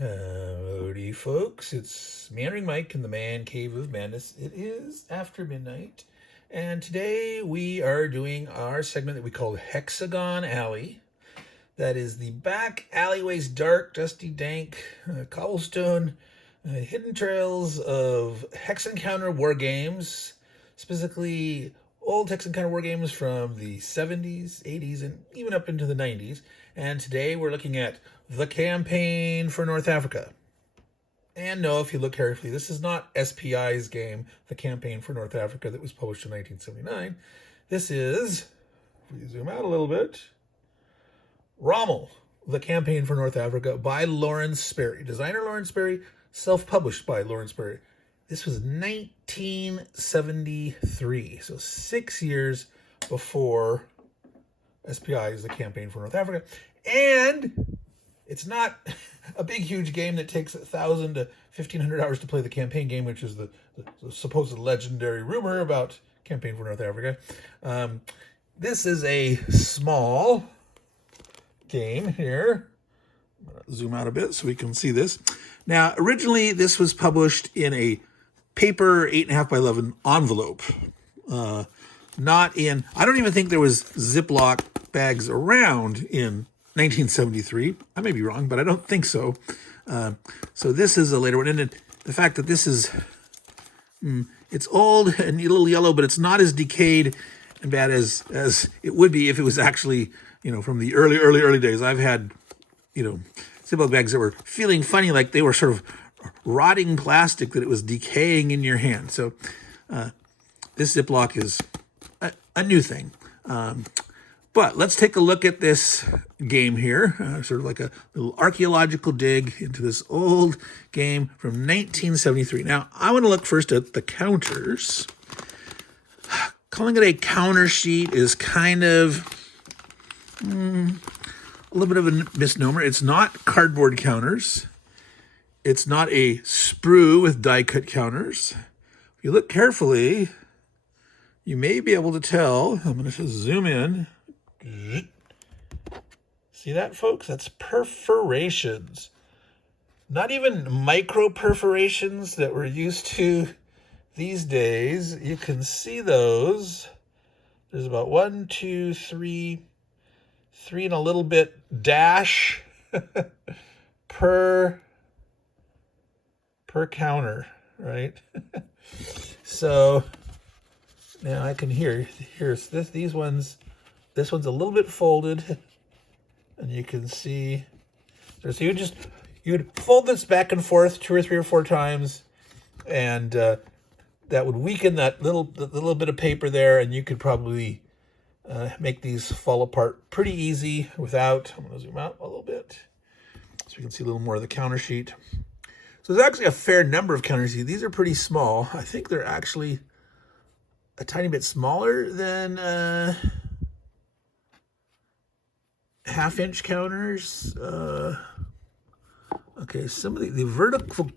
Howdy, folks. It's Meandering Mike in the Man Cave of Madness. It is after midnight, and today we are doing our segment that we call Hexagon Alley. That is the back alleyways, dark, dusty, dank, cobblestone, hidden trails of Hex Encounter war games, specifically old Hex Encounter war games from the 70s, 80s, and even up into the 90s. And today we're looking at the campaign for North Africa. And no, if you look carefully, this is not SPI's game, the campaign for North Africa, that was published in 1979. This is, if we zoom out a little bit, Rommel, the campaign for North Africa by Lawrence Sperry. Designer Lawrence Sperry, self-published by Lawrence Sperry. This was 1973, so 6 years before SPI's The Campaign for North Africa. And it's not a big, huge game that takes 1,000 to 1,500 hours to play the campaign game, which is the supposed legendary rumor about Campaign for North Africa. This is a small game here. I'm going to zoom out a bit so we can see this. Now, originally, this was published in a paper 8.5 by 11 envelope. Not in, I don't even think there was Ziploc bags around in 1973. I may be wrong, but I don't think so. So this is a later one. And the fact that this is, it's old and a little yellow, but it's not as decayed and bad as it would be if it was actually, from the early days. I've had, Ziploc bags that were feeling funny, like they were sort of rotting plastic, that it was decaying in your hand. So this Ziploc is a new thing. But let's take a look at this game here, sort of like a little archaeological dig into this old game from 1973. Now, I want to look first at the counters. Calling it a counter sheet is kind of a little bit of a misnomer. It's not cardboard counters. It's not a sprue with die-cut counters. If you look carefully, you may be able to tell. I'm going to just zoom in. See that, folks? That's perforations. Not even micro perforations that we're used to these days. You can see those. There's about 1, 2, 3 and a little bit dash per counter, right? So now I can here's these ones. This one's a little bit folded, and you can see. So you'd fold this back and forth 2 or 3 or 4 times, and that would weaken that little bit of paper there, and you could probably make these fall apart pretty easy without. I'm going to zoom out a little bit so you can see a little more of the counter sheet. So there's actually a fair number of counter sheets. These are pretty small. I think they're actually a tiny bit smaller than half-inch counters. Okay, some of the vertical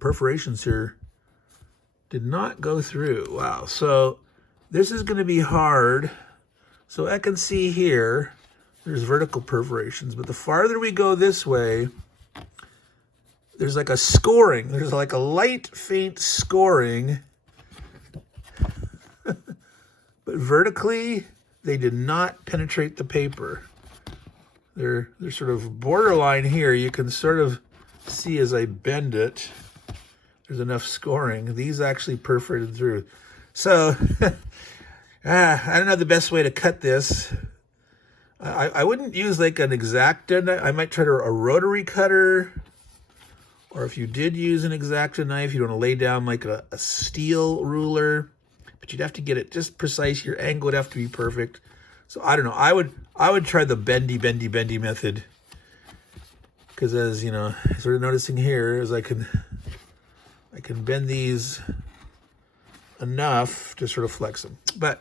perforations here did not go through. Wow, so this is going to be hard. So I can see here, there's vertical perforations, but the farther we go this way, there's like a scoring. There's like a light, faint scoring. But vertically, they did not penetrate the paper. They're sort of borderline here. You can sort of see as I bend it, there's enough scoring. These actually perforated through. So I don't know the best way to cut this. I wouldn't use like an X-Acto. I might try a rotary cutter. Or if you did use an X-Acto knife, you want to lay down like a steel ruler. But you'd have to get it just precise. Your angle would have to be perfect. So I don't know. I would try the bendy method. Because as sort of noticing here, is I can bend these enough to sort of flex them. But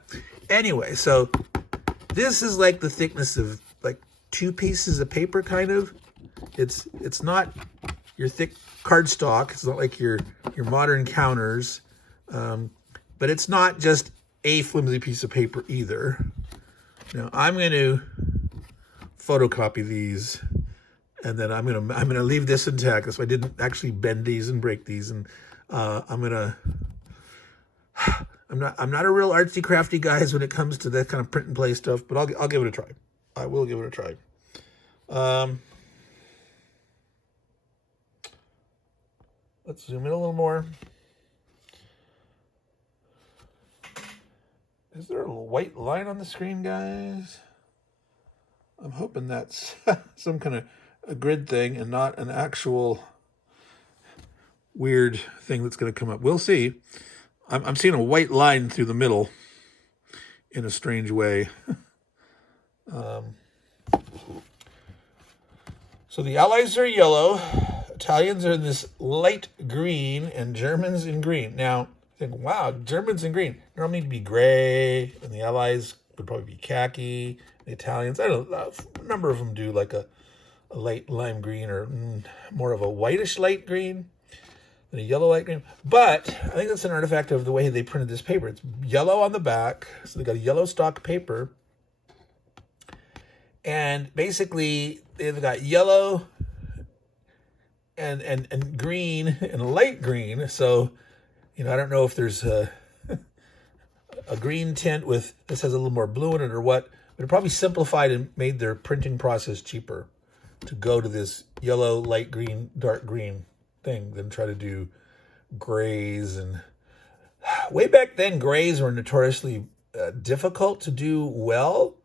anyway, so this is like the thickness of like 2 pieces of paper, kind of. It's not your thick cardstock. It's not like your modern counters. But it's not just a flimsy piece of paper either. Now I'm going to photocopy these And then I'm gonna leave this intact. So I didn't actually bend these and break these. And I'm not a real artsy crafty guys when it comes to that kind of print and play stuff, but I'll give it a try. I will give it a try. Let's zoom in a little more. Is there a white line on the screen, guys? I'm hoping that's some kind of a grid thing and not an actual weird thing that's going to come up. We'll see. I'm seeing a white line through the middle in a strange way. So the Allies are yellow, Italians are in this light green, and Germans in green. Now, think, wow, Germans in green. Normally it'd be gray, and the Allies would probably be khaki. The Italians, I don't know, a number of them do like a light lime green or more of a whitish light green than a yellow light green. But I think that's an artifact of the way they printed this paper. It's yellow on the back, so they got a yellow stock paper. And basically, they've got yellow and green and light green. So, I don't know if there's a green tint with, this has a little more blue in it or what, but it probably simplified and made their printing process cheaper to go to this yellow, light green, dark green thing than try to do grays. And way back then, grays were notoriously difficult to do well.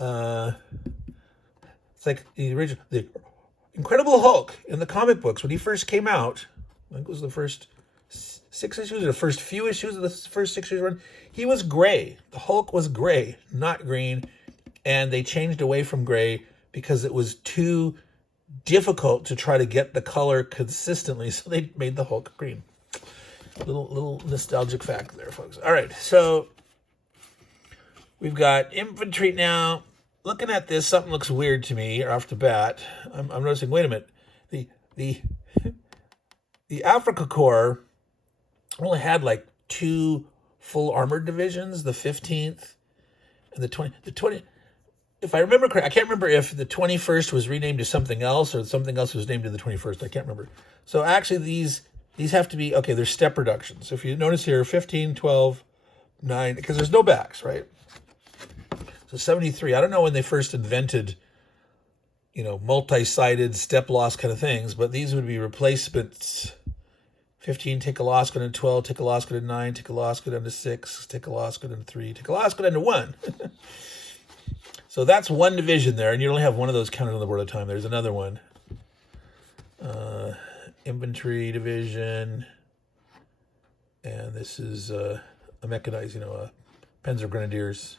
It's like the Incredible Hulk in the comic books when he first came out. I think it was the first 6 issues or the first few issues of the first 6 issues run. He was gray. The Hulk was gray, not green, and they changed away from gray because it was too difficult to try to get the color consistently. So they made the Hulk green. Little nostalgic fact there, folks. All right, so we've got infantry now. Looking at this, something looks weird to me off the bat. I'm noticing, wait a minute. The Africa Corps only had like 2 full armored divisions, the 15th and the 20. The 20, if I remember correctly, I can't remember if the 21st was renamed to something else or something else was named to the 21st. I can't remember. So actually these have to be, okay, they're step reductions. So if you notice here, 15, 12, 9, because there's no backs, right? So 73, I don't know when they first invented, multi-sided step loss kind of things, but these would be replacements. 15, take a loss, go down to 12, take a loss, go to 9, take a loss, go down to 6, take a loss, go down to 3, take a loss, go down to 1. So that's one division there, and you only have one of those counted on the board at a time. There's another one. Infantry division, and this is a mechanized, a Panzer Grenadiers.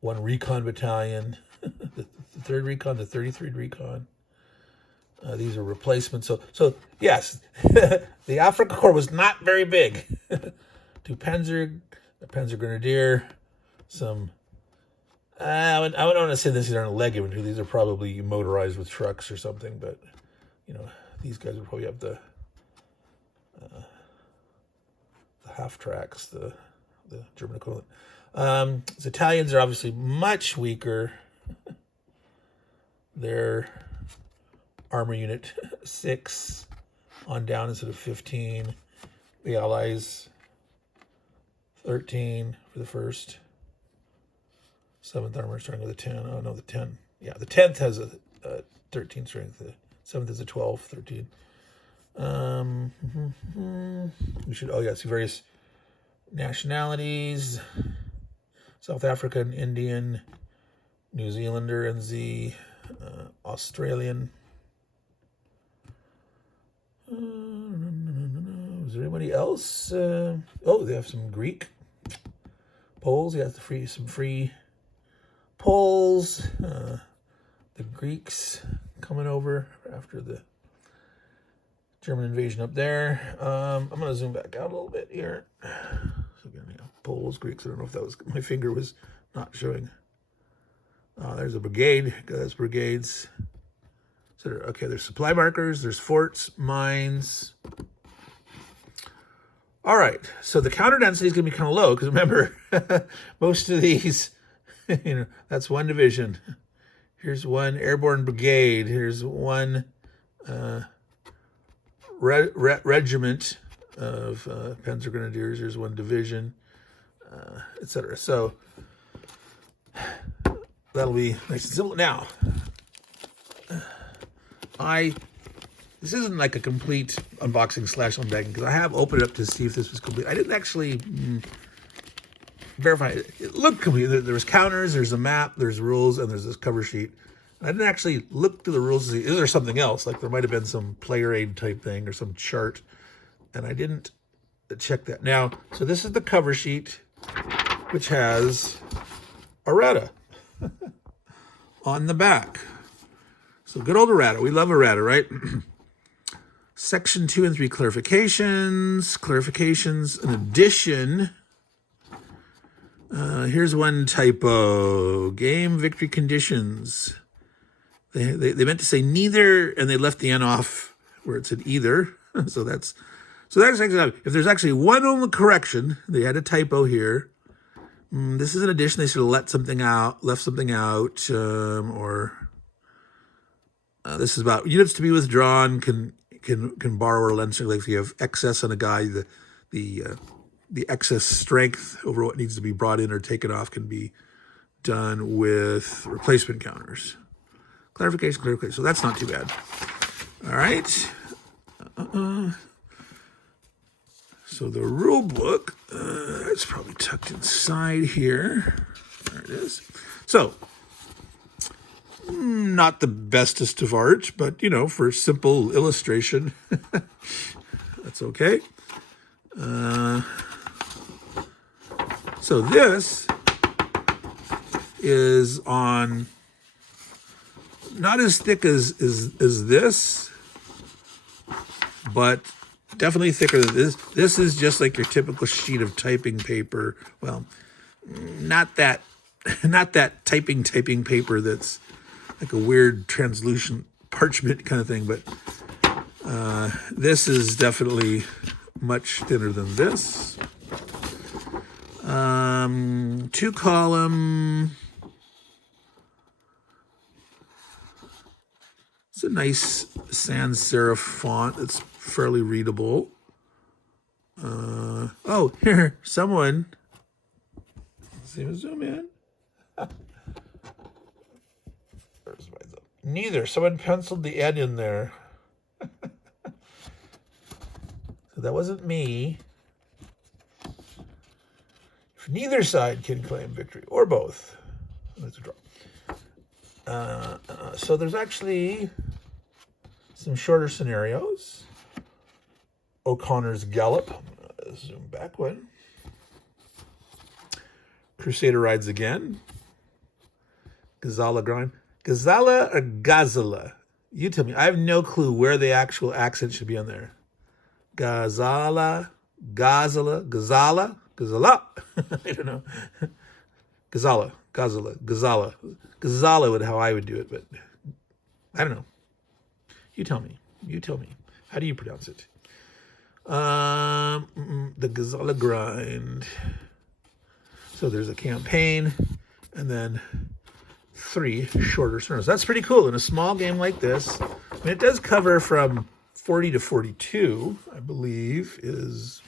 1 recon battalion, the 3rd recon, the 33rd recon. These are replacements. So yes, the Africa Corps was not very big. 2 Panzer, the Panzer Grenadier, some. I wouldn't want to say these aren't leg infantry. These are probably motorized with trucks or something. But these guys would probably have the half tracks, the German equivalent. The Italians are obviously much weaker. Their armor unit 6 on down instead of 15. The Allies 13 for the first. 7th armor starting with a 10. Oh no, the 10. Yeah, the 10th has a 13 strength. The 7th is a 12, 13. We should. Oh yeah, see various nationalities. South African, Indian, New Zealander, NZ, Australian. Is there anybody else? They have some Greek. Poles, yeah, some free Poles. The Greeks coming over after the German invasion up there. I'm going to zoom back out a little bit here. So again, Poles, Greeks. I don't know if that was, my finger was not showing. There's a brigade. That's brigades. So there's supply markers. There's forts, mines. All right. So the counter density is going to be kind of low because remember, most of these, that's one division. Here's one airborne brigade. Here's one regiment of Panzer Grenadiers. Here's one division, etc. So that'll be nice and simple. Now, this isn't like a complete unboxing / unbagging because I have opened it up to see if this was complete. I didn't actually verify it. It looked complete. There was counters, there's a map, there's rules, and there's this cover sheet. I didn't actually look through the rules to see, is there something else? Like there might have been some player aid type thing or some chart, and I didn't check that. Now, so this is the cover sheet, which has errata on the back. So good old errata. We love errata, right? Section 2 and 3 clarifications, an addition. Here's one typo. Game victory conditions. They meant to say neither, and they left the N off where it said either. so that's actually, if there's actually one only correction, they had a typo here. This is an addition. They should have left something out, this is about units to be withdrawn can borrow or lend. Like if you have excess on a guy, the excess strength over what needs to be brought in or taken off can be done with replacement counters. Clarification. So that's not too bad. All right. So the rule book, it's probably tucked inside here. There it is. So, not the bestest of art, but, for simple illustration, that's okay. So this is on, not as thick as this, but definitely thicker than this. This is just like your typical sheet of typing paper. Well, not that typing paper that's like a weird translucent parchment kind of thing, but this is definitely much thinner than this. 2-column. It's a nice sans serif font. It's fairly readable. Oh, here, someone. Let's see, zoom in. Neither. Someone penciled the N in there. So that wasn't me. If neither side can claim victory, or both, that's a draw. So there's actually some shorter scenarios. O'Connor's Gallop. Zoom back one. Crusader Rides Again. Gazala Grind. Gazala or Gazala? You tell me. I have no clue where the actual accent should be on there. Gazala, Gazala, Gazala, Gazala. I don't know. Gazala, Gazala, Gazala. Gazala would how I would do it, but I don't know. You tell me. How do you pronounce it? The Gazala Grind. So there's a campaign, and then 3 shorter scenarios. That's pretty cool in a small game like this. I mean, it does cover from 40 to 42, I believe, is...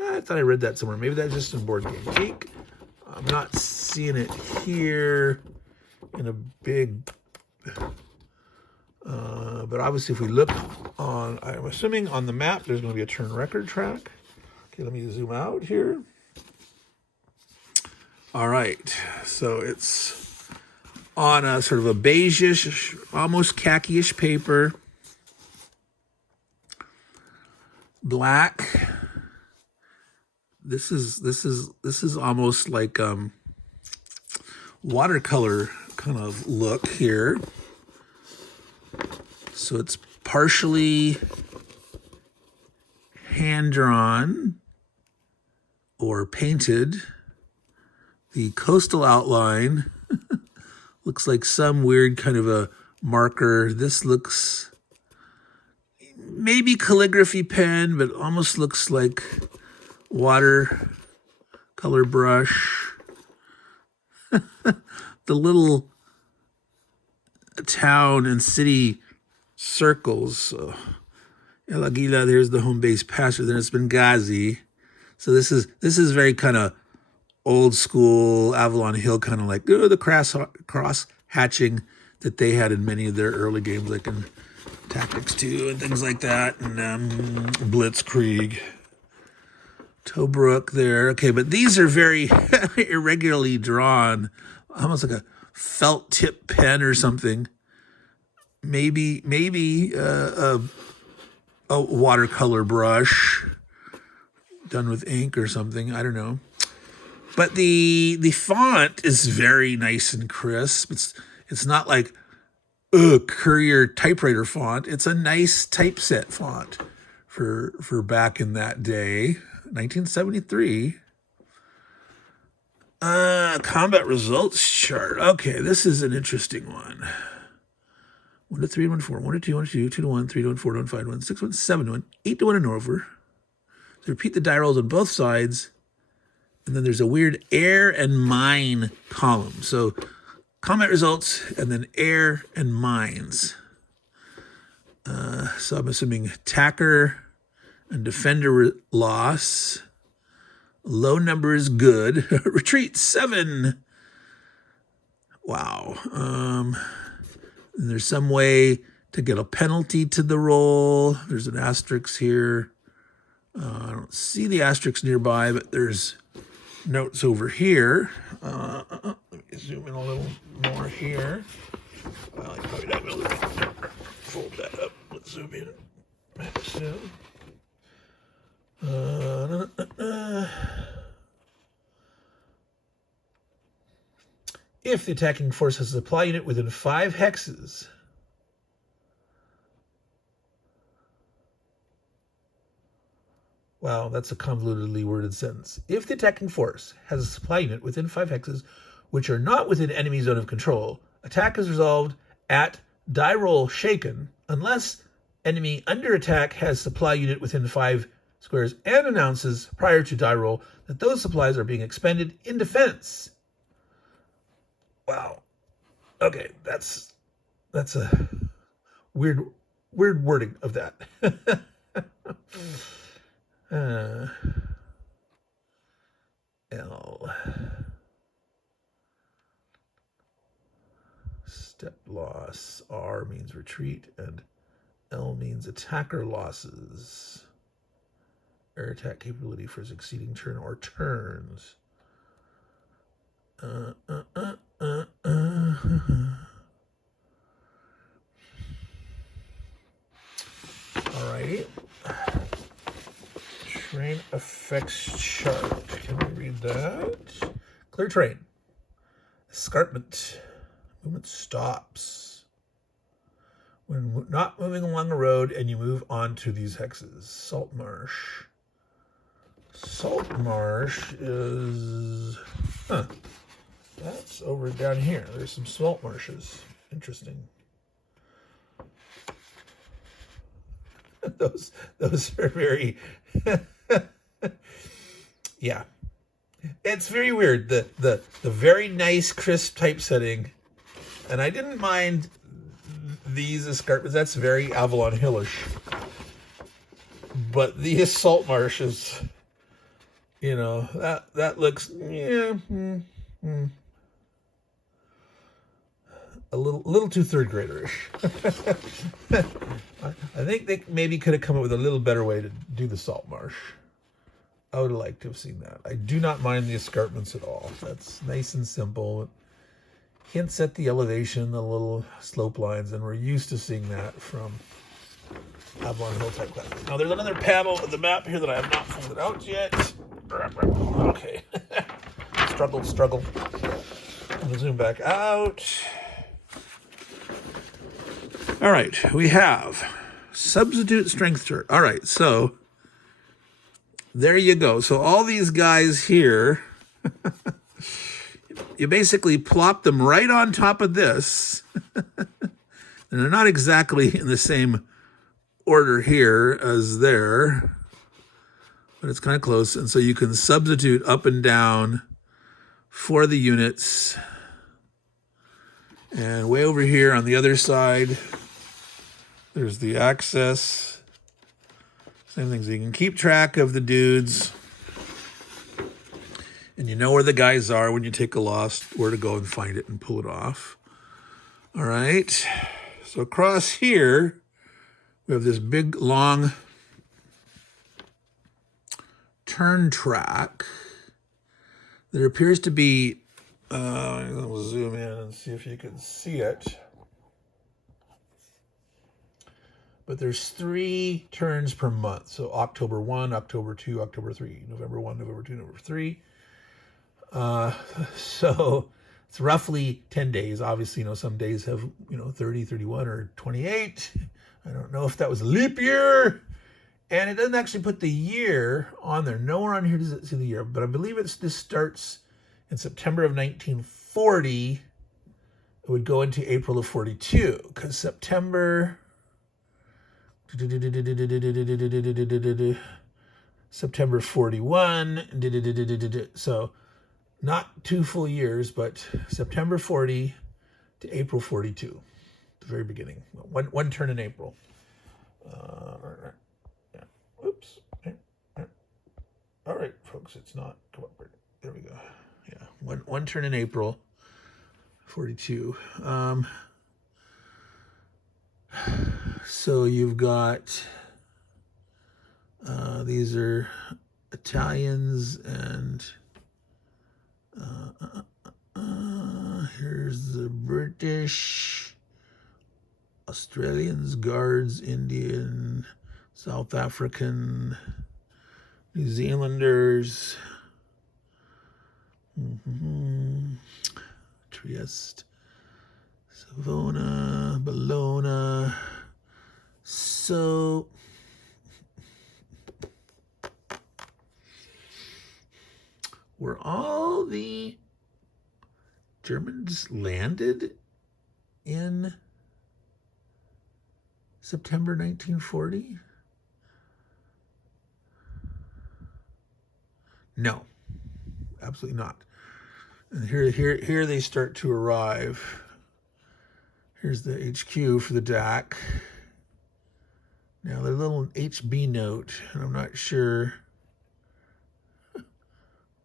I thought I read that somewhere. Maybe that's just in Board Game Geek. I'm not seeing it here in a big... but obviously if we look on... I'm assuming on the map there's going to be a turn record track. Okay, let me zoom out here. All right, so it's on a sort of a beigeish, almost khaki-ish paper. Black. This is almost like watercolor kind of look here. So it's partially hand-drawn or painted. The coastal outline looks like some weird kind of a marker. This looks maybe calligraphy pen, but almost looks like watercolor brush. The little town and city circles. So El Aguila, there's the home base pasture. Then it's Benghazi. So this is very kind of old school Avalon Hill, kind of like the cross hatching that they had in many of their early games, like in Tactics 2 and things like that, and Blitzkrieg. Tobruk there. Okay, but these are very irregularly drawn, almost like a felt tip pen or something. Maybe a watercolor brush done with ink or something. I don't know. But the font is very nice and crisp. It's not like Courier typewriter font. It's a nice typeset font for back in that day, 1973. Combat results chart. Okay, this is an interesting one. 1 to 3 1 4, 1 to 2 1 to 2, 2 to 1, 3 to 1, 4 to 1, 5 to 1, 6 to 1, 7 to 1, 8 to 1 and over. So repeat the die rolls on both sides. And then there's a weird air and mine column. So combat results and then air and mines. So I'm assuming attacker and defender loss. Low number is good. Retreat 7. Wow. And there's some way to get a penalty to the roll. There's an asterisk here. I don't see the asterisk nearby, but there's notes over here. Let me zoom in a little more here. Well, I probably not going to fold that up. Let's zoom in. Soon. If the attacking force has a supply unit within 5 hexes, wow, that's a convolutedly worded sentence. If the attacking force has a supply unit within 5 hexes, which are not within enemy zone of control, attack is resolved at die roll shaken, unless enemy under attack has supply unit within 5 squares and announces prior to die roll that those supplies are being expended in defense. Wow. Okay, that's a weird wording of that. L. Step loss. R means retreat, and L means attacker losses. Air attack capability for succeeding turn or turns. All right. Terrain effects chart. Can we read that? Clear terrain. Escarpment. Movement stops when not moving along the road and you move on to these hexes. Salt marsh. Salt marsh is... That's over down here. There's some salt marshes. Interesting. Those are very... Yeah. It's very weird. The very nice crisp typesetting. And I didn't mind these escarpments. That's very Avalon Hillish. But the salt marshes, that looks a little too third graderish. I think they maybe could have come up with a little better way to do the salt marsh. I would have liked to have seen that. I do not mind the escarpments at all. That's nice and simple. It hints at the elevation, the little slope lines, and we're used to seeing that from Avalon Hill type class. Now there's another panel of the map here that I have not folded out yet. Okay. Struggle. I'm going to zoom back out. All right, we have substitute strength chart. All right, so there you go. So all these guys here, you basically plop them right on top of this. And they're not exactly in the same order here as there, but it's kind of close. And so you can substitute up and down for the units. And way over here on the other side, there's the access. Same thing, so you can keep track of the dudes. And you know where the guys are when you take a loss, where to go and find it and pull it off. All right. So across here, we have this big, long turn track. There appears to be, I'll zoom in and see if you can see it. But there's 3 turns per month. So October 1, October 2, October 3, November 1, November 2, November 3. So it's roughly 10 days. Obviously, some days have, 30, 31, or 28. I don't know if that was a leap year. And it doesn't actually put the year on there. Nowhere on here does it see the year. But I believe this starts in September of 1940. It would go into April of 42. Because September 41. So not 2 full years, but September 40 to April 42, the very beginning. One turn in April. Yeah. Oops. All right, folks, it's not. Come up. There we go. Yeah, one turn in April, 42. So you've got these are Italians and. Here's the British, Australians, Guards, Indian, South African, New Zealanders, Trieste, Savona, Bologna. So were all the Germans landed in September 1940? No, absolutely not. And here they start to arrive. Here's the HQ for the DAC. Now, their little HB note, and I'm not sure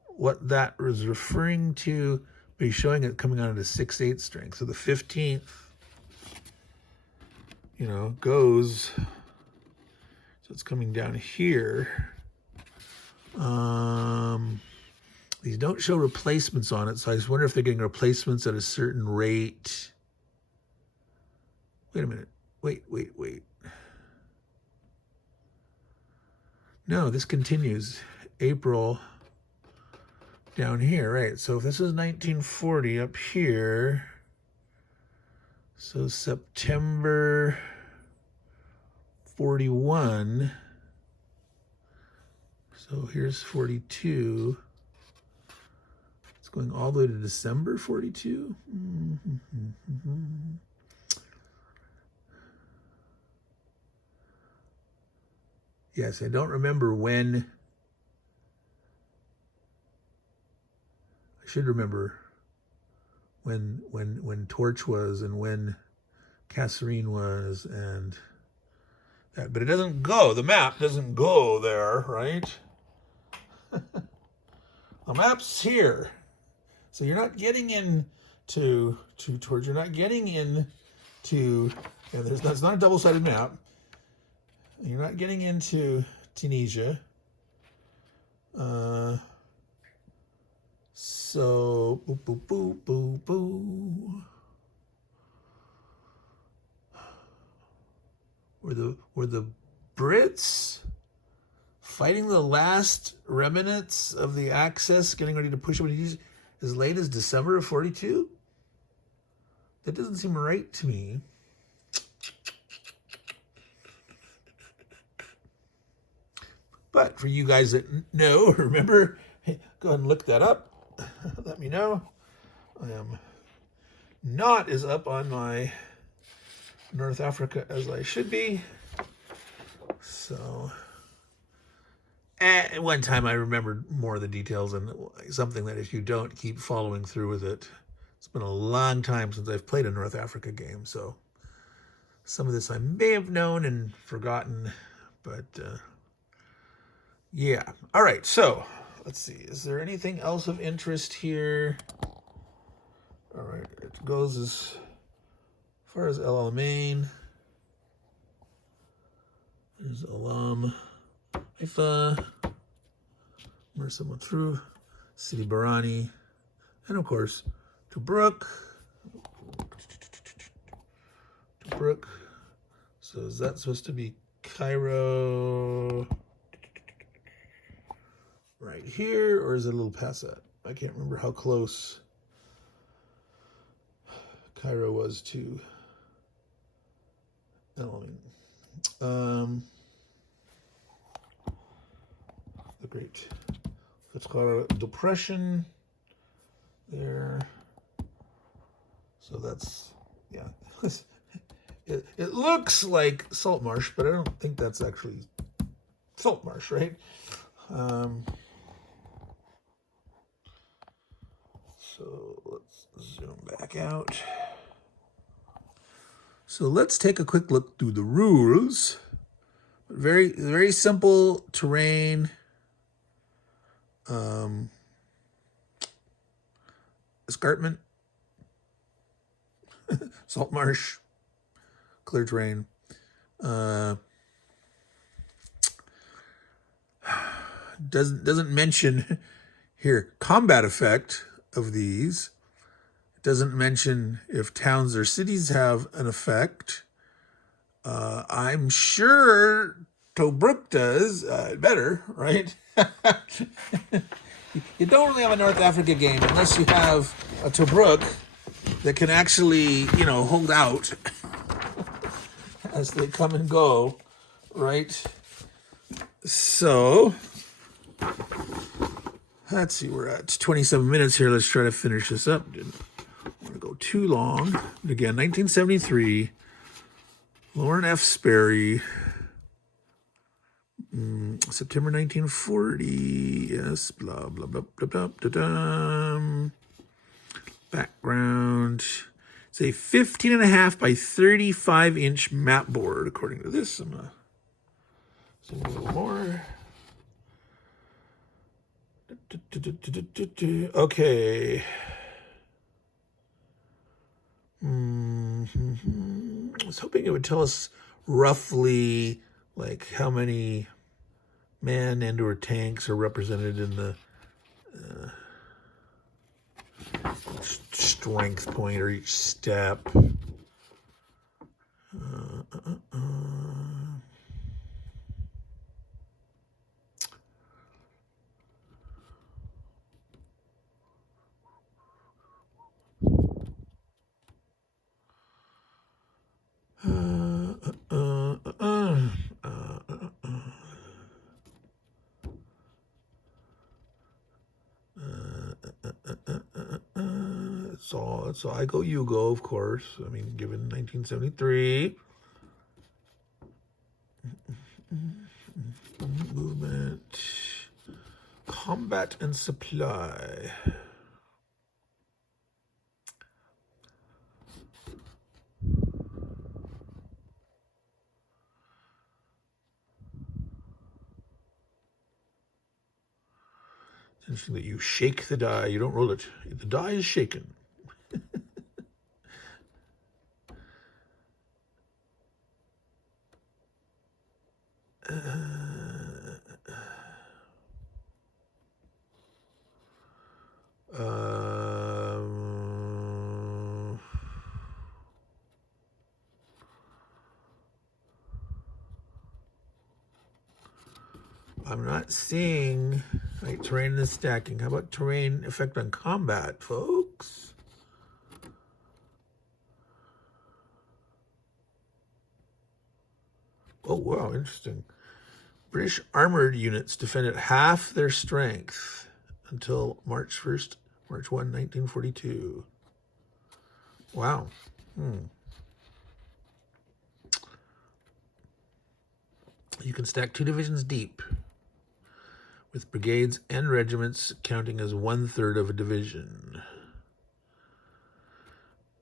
what that was referring to, but he's showing it coming out at a 6/8 string. So the 15th, goes, so it's coming down here. These don't show replacements on it, so I just wonder if they're getting replacements at a certain rate. Wait a minute. Wait. No, this continues. April down here, right? So if this is 1940 up here, so September 41. So here's 42. It's going all the way to December 42. Yes, I don't remember when. I should remember when Torch was and when Kasserine was and that, but it doesn't go. The map doesn't go there, right? The map's here, so you're not getting into Torch. You're not getting into. That's not a double-sided map. You're not getting into Tunisia. So, Were the Brits fighting the last remnants of the Axis, getting ready to push them as late as December of 42? That doesn't seem right to me. But for you guys that know, remember, go ahead and look that up. Let me know. I am not as up on my North Africa as I should be. So, at one time I remembered more of the details, and something that if you don't keep following through with it, It's been a long time since I've played a North Africa game, so some of this I may have known and forgotten, but yeah. All right, so let's see. Is there anything else of interest here? All right, it goes as far as El Alamein. There's Alam, Haifa, Mersa Matruh, Sidi Barani, and of course, Tobruk. Tobruk. So is that supposed to be Cairo right here, or is it a little past that? I can't remember how close Cairo was to El Alamein. The Great Qatar Depression there. So that's, yeah. It looks like salt marsh, but I don't think that's actually salt marsh, right? So let's zoom back out. So let's take a quick look through the rules. Very, very simple terrain. Escarpment, salt marsh, clear terrain. Doesn't mention here combat effect of these. It doesn't mention if towns or cities have an effect. I'm sure Tobruk does. Better, right? You don't really have a North Africa game unless you have a Tobruk that can actually, hold out as they come and go, right? So, let's see, we're at 27 minutes here. Let's try to finish this up. Didn't want to go too long. Again, 1973, Lauren F. Sperry. September 1940, yes, blah, blah, blah, blah, blah, blah, blah. Background. It's a 15.5 by 35 inch map board, according to this. I'm going to zoom a little more. Okay. I was hoping it would tell us roughly like how many man and or tanks are represented in the strength point or each step. So I go, you go, of course. I mean, given 1973. Movement, combat, and supply. It's interesting that you shake the die. You don't roll it. The die is shaken. I'm not seeing terrain and stacking. How about terrain effect on combat, folks? Oh, wow, interesting. British armored units defend at half their strength until March 1, 1942. Wow. You can stack 2 divisions deep, with brigades and regiments counting as 1/3 of a division.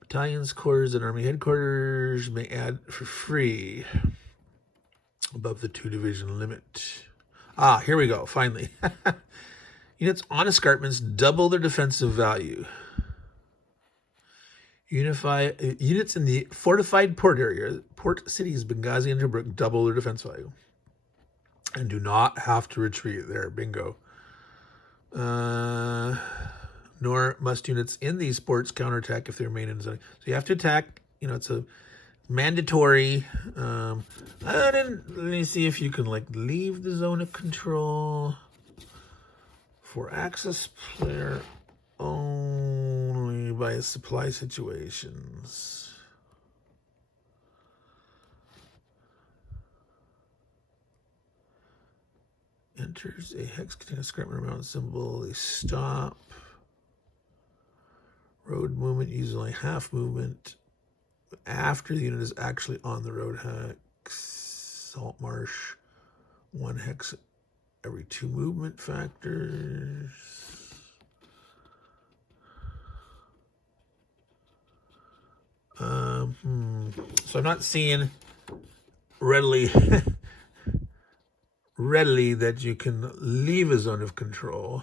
Battalions, corps, and army headquarters may add for free above the 2-division limit. Ah, here we go, finally. Units on escarpments double their defensive value. Units in the fortified port area, port cities Benghazi and Tobruk, double their defense value and do not have to retreat. There, bingo. Nor must units in these ports counterattack if they remain in the zone. So you have to attack. It's a mandatory. Let me see if you can leave the zone of control for access player only by supply situations. Enters a hex containing a escarpment mountain symbol. They stop. Road movement uses only half movement after the unit is actually on the road hex. Salt marsh, 1 hex every 2 movement factors. So I'm not seeing readily that you can leave a zone of control.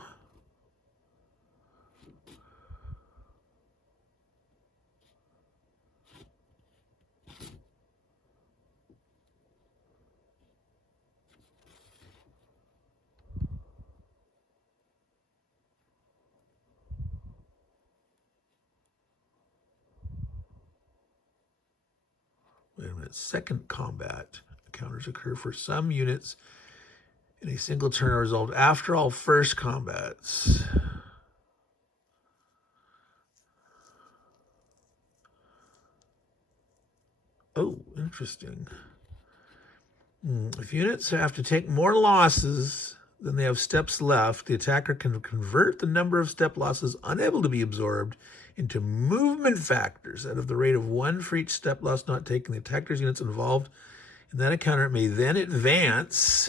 Wait a minute. Second combat encounters occur for some units in a single turn are resolved after all first combats. Oh, interesting. If units have to take more losses than they have steps left, the attacker can convert the number of step losses unable to be absorbed into movement factors out of the rate of 1 for each step loss not taken. The attacker's units involved in that encounter may then advance.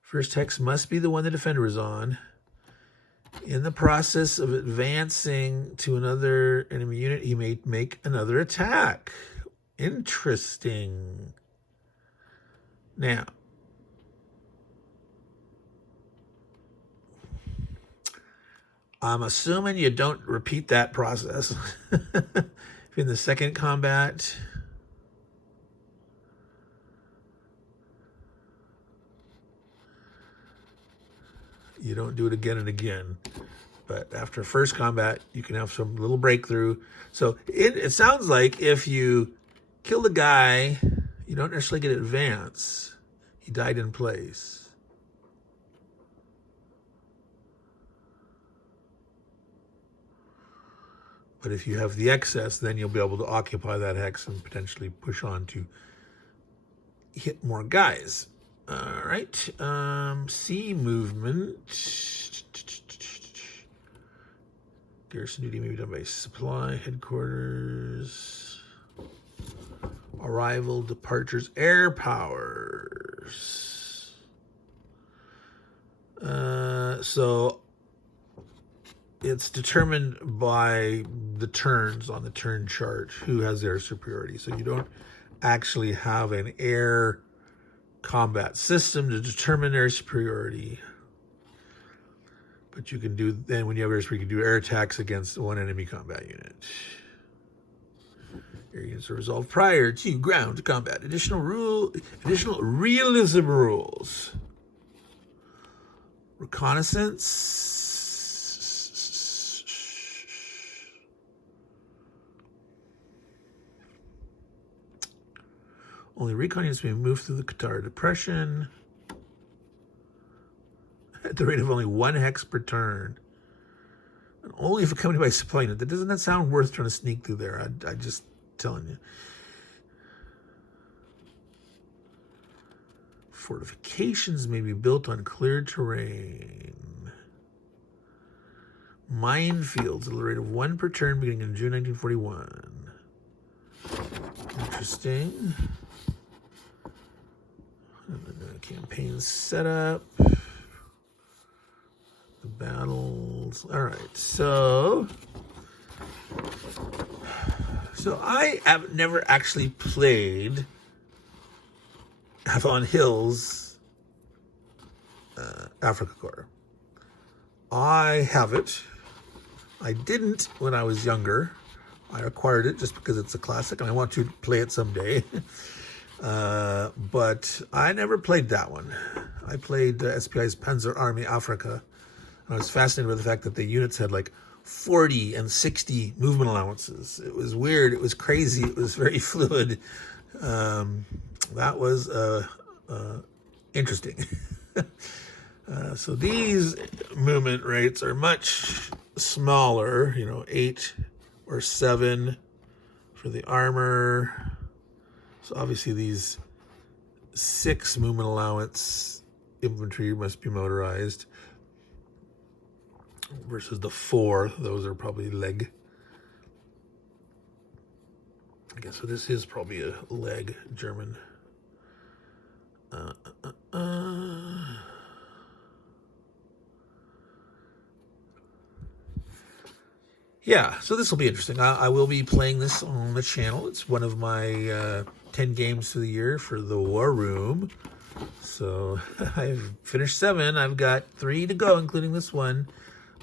First hex must be the one the defender is on. In the process of advancing to another enemy unit, he may make another attack. Interesting. Now, I'm assuming you don't repeat that process. If in the second combat, you don't do it again and again. But after first combat, you can have some little breakthrough. So it sounds like if you kill the guy, you don't necessarily get advance. He died in place. But if you have the excess, then you'll be able to occupy that hex and potentially push on to hit more guys. All right. C movement. Garrison duty may be done by supply, headquarters, arrival, departures, air powers. So it's determined by the turns on the turn chart who has air superiority. So you don't actually have an air combat system to determine air superiority. But you can do, then when you have air superiority, you can do air attacks against one enemy combat unit. Air units are resolved prior to ground combat. Additional realism rules. Reconnaissance. Only recon units may move through the Qatar Depression at the rate of only 1 hex per turn. And only if accompanied by supply unit. Doesn't that sound worth trying to sneak through there? I just telling you. Fortifications may be built on cleared terrain. Minefields at the rate of 1 per turn beginning in June 1941. Interesting. And then the campaign setup. The battles. All right, so So I have never actually played Avalon Hills Africa Core. I have it. I didn't when I was younger. I acquired it just because it's a classic and I want to play it someday. But I never played that one. I played SPI's Panzer Army Africa. I was fascinated by the fact that the units had like 40 and 60 movement allowances. It was weird. It was crazy. It was very fluid. That was interesting. So these movement rates are much smaller, 8 or 7 for the armor. So obviously these 6 movement allowance infantry must be motorized versus the 4. Those are probably leg. I guess so. This is probably a leg German. Yeah, so this will be interesting. I will be playing this on the channel. It's one of my 10 games for the year for the War Room. So I've finished 7. I've got 3 to go, including this one,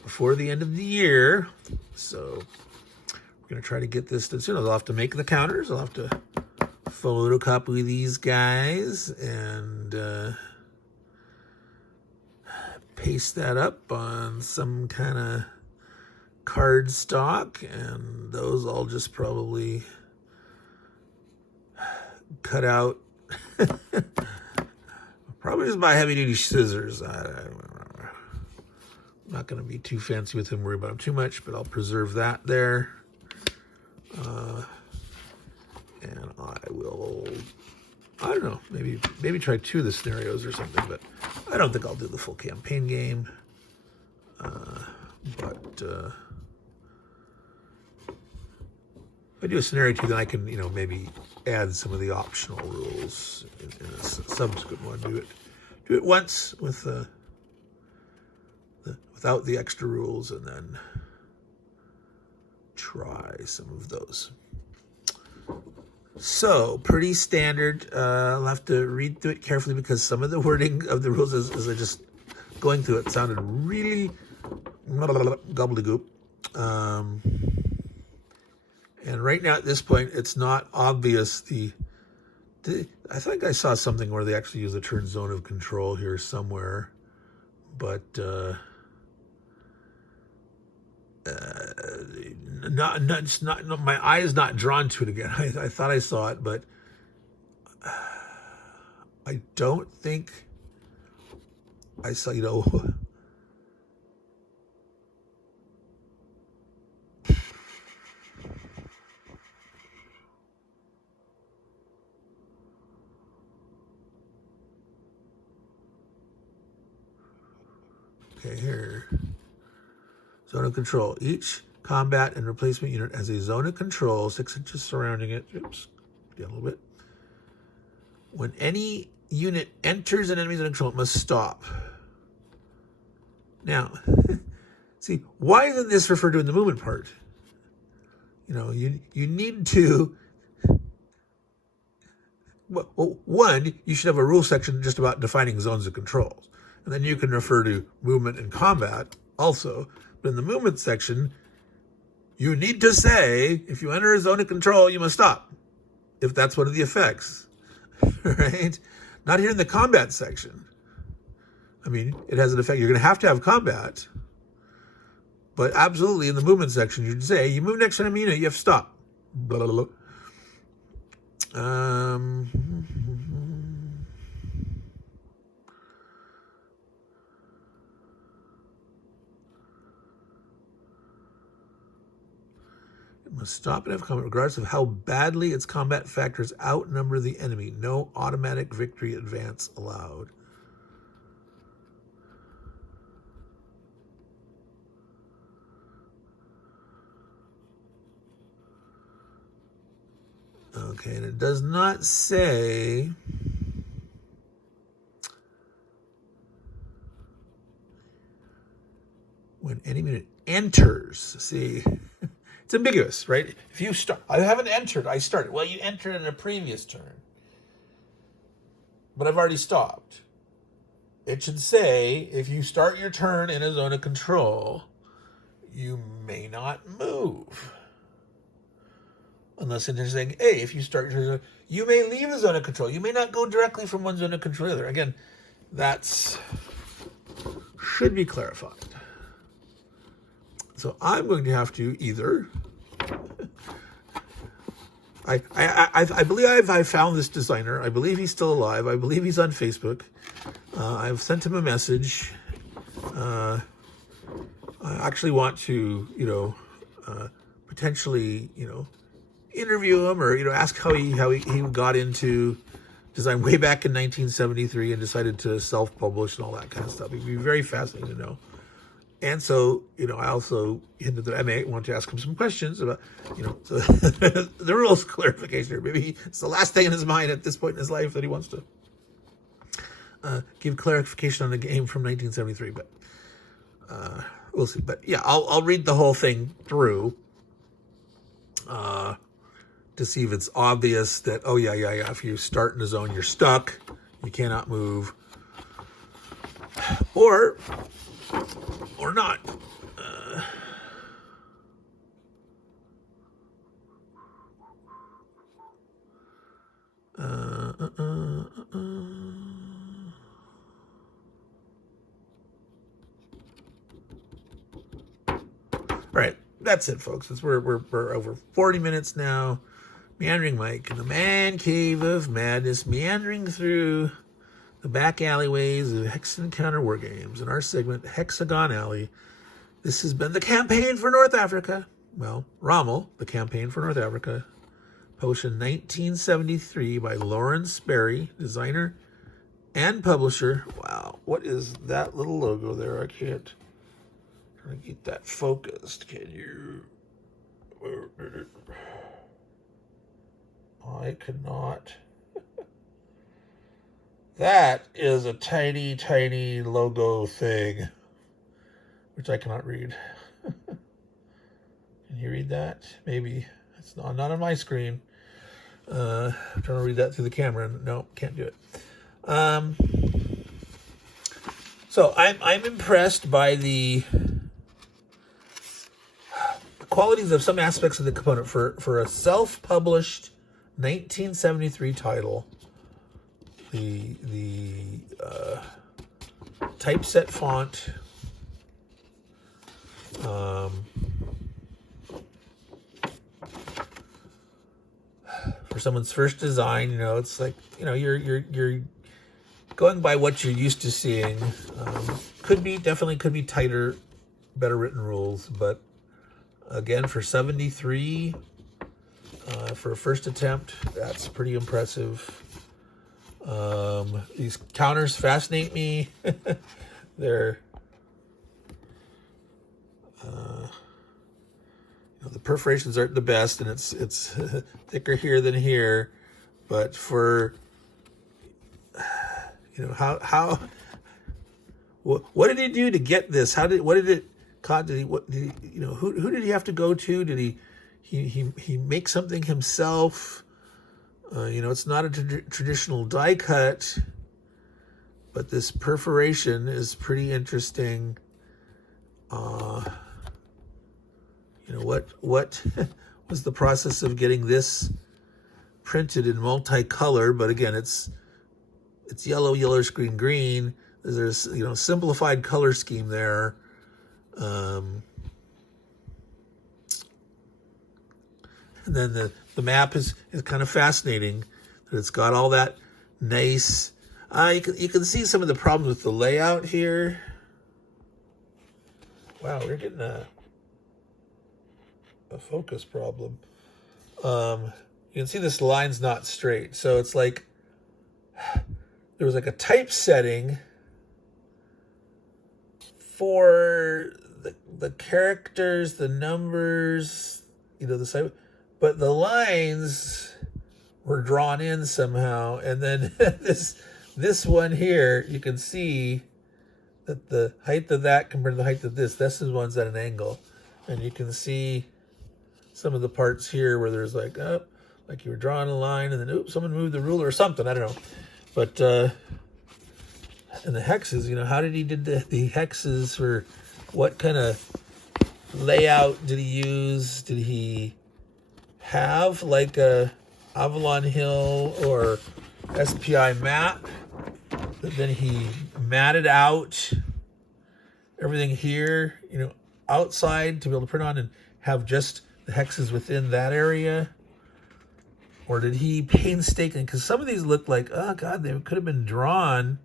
before the end of the year. So we're going to try to get this done soon. I'll have to make the counters. I'll have to photocopy these guys and paste that up on some kind of card stock, and those I'll just probably cut out. Probably just by heavy-duty scissors. I'm not going to be too fancy with them, worry about them too much, but I'll preserve that there. And I will, I don't know, maybe try 2 of the scenarios or something, but I don't think I'll do the full campaign game. But if I do a scenario 2, then I can, maybe add some of the optional rules in a subsequent one. Do it once with without the extra rules, and then try some of those. So, pretty standard. I'll have to read through it carefully because some of the wording of the rules, as I just going through it, sounded really gobbledygook. And right now at this point, it's not obvious. I think I saw something where they actually use the turn zone of control here somewhere, but my eye is not drawn to it again. I thought I saw it, but I don't think I saw, okay, here. Zone of control. Each combat and replacement unit has a zone of control, 6 inches surrounding it. Oops, get a little bit. When any unit enters an enemy zone of control, it must stop. Now, see, why isn't this referred to in the movement part? You need to. Well, one, you should have a rule section just about defining zones of controls, and then you can refer to movement and combat also. But in the movement section, you need to say, if you enter a zone of control, you must stop, if that's one of the effects, right? Not here in the combat section. I mean, it has an effect. You're going to have combat, but absolutely in the movement section, you'd say, you move next to an enemy unit, you have to stop. Blah, blah, blah. Must stop and have combat regardless of how badly its combat factors outnumber the enemy. No automatic victory advance allowed. Okay, and it does not say when any unit enters. See, it's ambiguous, right? If you start, I haven't entered, I started. Well, you entered in a previous turn, but I've already stopped. It should say, if you start your turn in a zone of control, you may not move. Unless it's saying, hey, if you start your zone, you may leave the zone of control. You may not go directly from one zone of control to the other. Again, that's should be clarified. So I'm going to have to either. I believe I've found this designer. I believe he's still alive. I believe he's on Facebook. I've sent him a message. I actually want to, potentially, interview him or ask how he got into design way back in 1973 and decided to self-publish and all that kind of stuff. It'd be very fascinating to know. And so, I also hinted that I may want to ask him some questions about, so the rules clarification here. Maybe it's the last thing in his mind at this point in his life that he wants to give clarification on the game from 1973. But we'll see. But yeah, I'll read the whole thing through to see if it's obvious that, oh yeah. If you start in a zone, you're stuck. You cannot move. Or not. All right, that's it, folks. We're over 40 minutes now. Meandering Mike in the man cave of madness, meandering through the back alleyways of Hexagon Counter War Games in our segment, Hexagon Alley. This has been the campaign for North Africa. Well, Rommel, the campaign for North Africa. Published in 1973 by Sperry, designer and publisher. Wow, what is that little logo there? I can't get that focused. Can you? I cannot. That is a tiny, tiny logo thing, which I cannot read. Can you read that? Maybe. It's not on my screen. I'm trying to read that through the camera. No, can't do it. So I'm impressed by the qualities of some aspects of the component for a self-published 1973 title. The typeset font, for someone's first design, it's like you're going by what you're used to seeing. Could be tighter, better written rules, but again, for 73, for a first attempt, that's pretty impressive. These counters fascinate me. They're the perforations aren't the best, and it's thicker here than here, but for what did he do to get this? Who did he have to go to? Did he make something himself? It's not a traditional die cut, but this perforation is pretty interesting. What was the process of getting this printed in multicolor? But again, it's yellow, yellowish, green, green. There's simplified color scheme there. And then the map is kind of fascinating. It's got all that nice. You can see some of the problems with the layout here. Wow, we're getting a focus problem. You can see this line's not straight, so it's like there was like a typesetting for the characters, the numbers, the site. But the lines were drawn in somehow, and then this one here, you can see that the height of that compared to the height of this is one's at an angle, and you can see some of the parts here where there's like, like you were drawing a line and then, oops, someone moved the ruler or something. I don't know. But, and the hexes, you know, how did he did the hexes for what kind of layout did he use? Did he have like a Avalon Hill or SPI map that then he matted out everything here, you know, outside to be able to print on and have just the hexes within that area? Or did he painstakingly, because some of these look like, oh God, they could have been drawn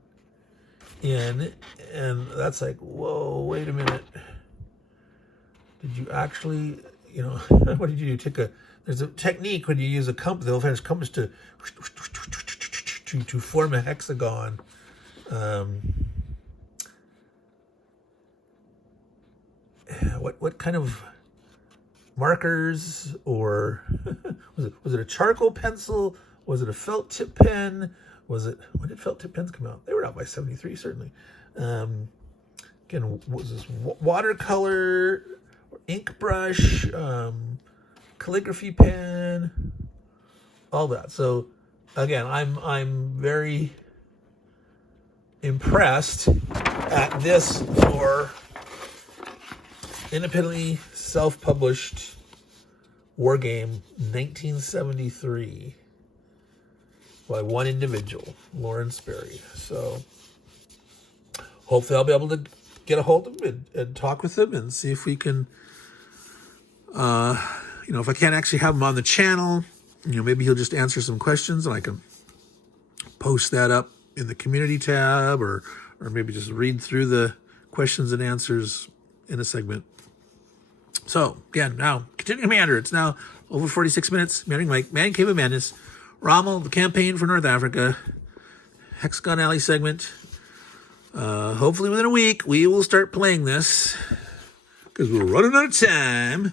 in, and that's like, whoa, wait a minute. Did you actually, you know, what did you do? There's a technique when you use a compass, the old-fashioned compass to form a hexagon. What kind of markers, or was it a charcoal pencil? Was it a felt tip pen? When did felt tip pens come out? They were out by 73, certainly. Again, was this watercolor, or ink brush, calligraphy pen, all that. So again, I'm very impressed at this for independently self-published war game 1973 by one individual, Lauren Sperry. So hopefully I'll be able to get a hold of him and talk with him and see if we can, you know, if I can't actually have him on the channel, you know, maybe he'll just answer some questions and I can post that up in the community tab, or maybe just read through the questions and answers in a segment. So again, now continuing Commander, it's now over 46 minutes. Meandering Mike, Man Cave of Madness, Rommel, the campaign for North Africa, Hexagon Alley segment. Hopefully within a week we will start playing this because we're running out of time.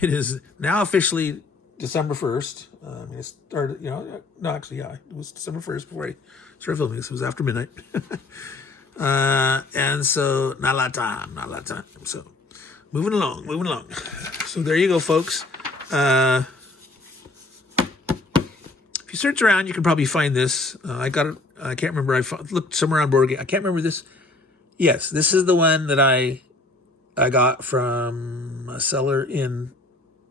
It is now officially December 1st. It started, you know, no, actually, yeah, it was December 1st before I started filming this. It was after midnight. And so not a lot of time. So moving along. So there you go, folks. If you search around, you can probably find this. I got it. I can't remember. Looked somewhere on board game. I can't remember this. Yes, this is the one that I got from a seller in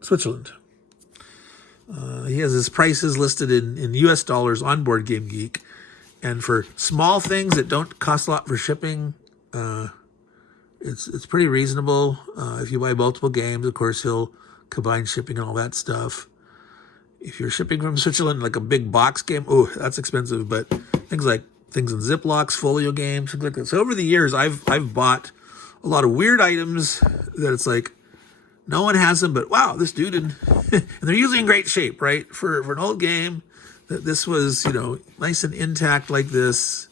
Switzerland. He has his prices listed in US dollars on Board Game Geek. And for small things that don't cost a lot for shipping, it's pretty reasonable. If you buy multiple games, of course, he'll combine shipping and all that stuff. If you're shipping from Switzerland, like a big box game, oh, that's expensive. But things in Ziplocs, folio games, things like that. So over the years, I've bought a lot of weird items that it's like, no one has them, but wow, this dude, and they're usually in great shape, right? For an old game, that this was, you know, nice and intact like this.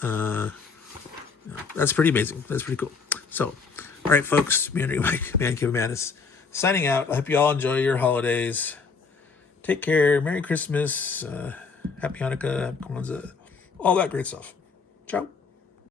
That's pretty amazing. That's pretty cool. So, all right, folks, Meandering Mike, Man Cave of Madness, signing out. I hope you all enjoy your holidays. Take care. Merry Christmas. Happy Hanukkah. Happy Kwanzaa. All that great stuff. Ciao.